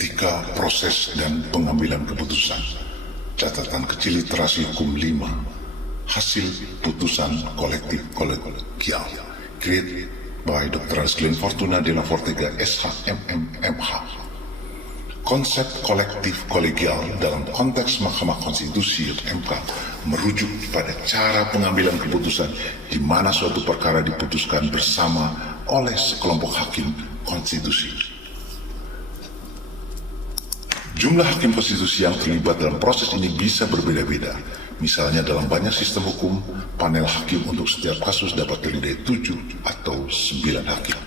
etika proses dan pengambilan keputusan. Catatan kecil literasi hukum 5. Hasil putusan kolektif kolegial. Created by Dr. Glenn Fortuna de la Fortega, SHMMH. Konsep kolektif kolegial dalam konteks Mahkamah Konstitusi (MK) merujuk pada cara pengambilan keputusan di mana suatu perkara diputuskan bersama oleh sekelompok hakim konstitusi. Jumlah hakim konstitusi yang terlibat dalam proses ini bisa berbeda-beda. Misalnya dalam banyak sistem hukum, panel hakim untuk setiap kasus dapat terdiri dari 7 atau 9 hakim.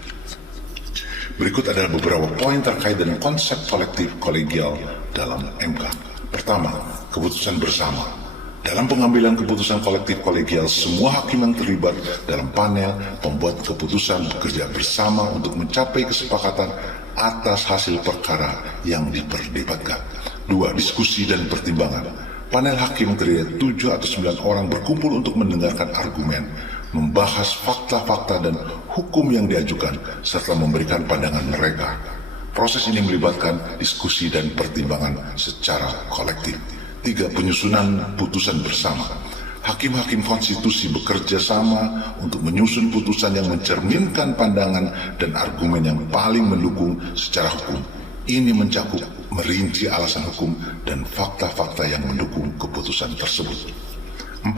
Berikut adalah beberapa poin terkait dengan konsep kolektif kolegial dalam MK. Pertama, keputusan bersama. Dalam pengambilan keputusan kolektif kolegial, semua hakim yang terlibat dalam panel pembuat keputusan bekerja bersama untuk mencapai kesepakatan atas hasil perkara yang diperdebatkan. 2. Diskusi dan pertimbangan. Panel hakim terdiri dari 7 atau 9 orang berkumpul untuk mendengarkan argumen, membahas fakta-fakta dan hukum yang diajukan, serta memberikan pandangan mereka. Proses ini melibatkan diskusi dan pertimbangan secara kolektif. 3. Penyusunan putusan bersama. Hakim-hakim konstitusi bekerja sama untuk menyusun putusan yang mencerminkan pandangan dan argumen yang paling mendukung secara hukum. Ini mencakup merinci alasan hukum dan fakta-fakta yang mendukung keputusan tersebut. 4.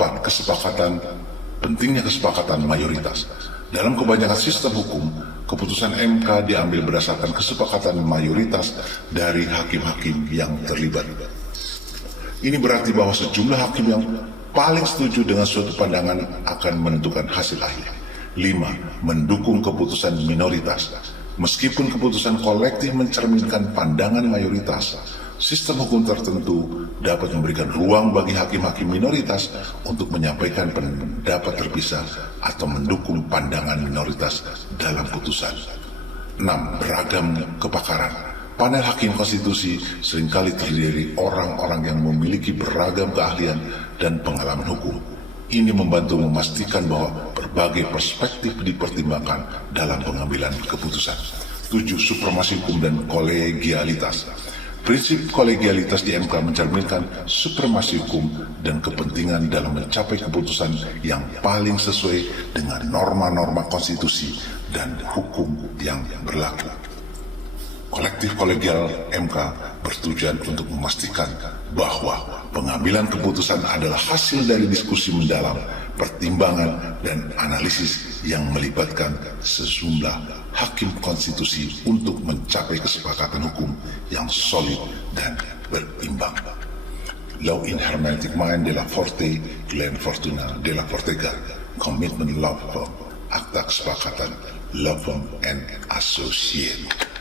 Pentingnya kesepakatan mayoritas. Dalam kebanyakan sistem hukum, keputusan MK diambil berdasarkan kesepakatan mayoritas dari hakim-hakim yang terlibat. Ini berarti bahwa sejumlah hakim yang paling setuju dengan suatu pandangan akan menentukan hasil akhir. 5. Mendukung keputusan minoritas. Meskipun keputusan kolektif mencerminkan pandangan mayoritas, sistem hukum tertentu dapat memberikan ruang bagi hakim-hakim minoritas untuk menyampaikan pendapat terpisah atau mendukung pandangan minoritas dalam putusan. 6. Beragam kepakaran. Panel hakim konstitusi seringkali terdiri orang-orang yang memiliki beragam keahlian dan pengalaman hukum. Ini membantu memastikan bahwa berbagai perspektif dipertimbangkan dalam pengambilan keputusan. 7. Supremasi hukum dan kolegialitas. Prinsip kolegialitas di MK mencerminkan supremasi hukum dan kepentingan dalam mencapai keputusan yang paling sesuai dengan norma-norma konstitusi dan hukum yang berlaku. Kolektif kolegial MK bertujuan untuk memastikan bahwa pengambilan keputusan adalah hasil dari diskusi mendalam, pertimbangan, dan analisis yang melibatkan sejumlah hakim konstitusi untuk mencapai kesepakatan hukum yang solid dan berimbang. Law in Hermeneutic Mind de la Forte, Glenn Fortuna de la Fortega, Commitment Law Firm, Akta Kesepakatan, Law Firm and Associate.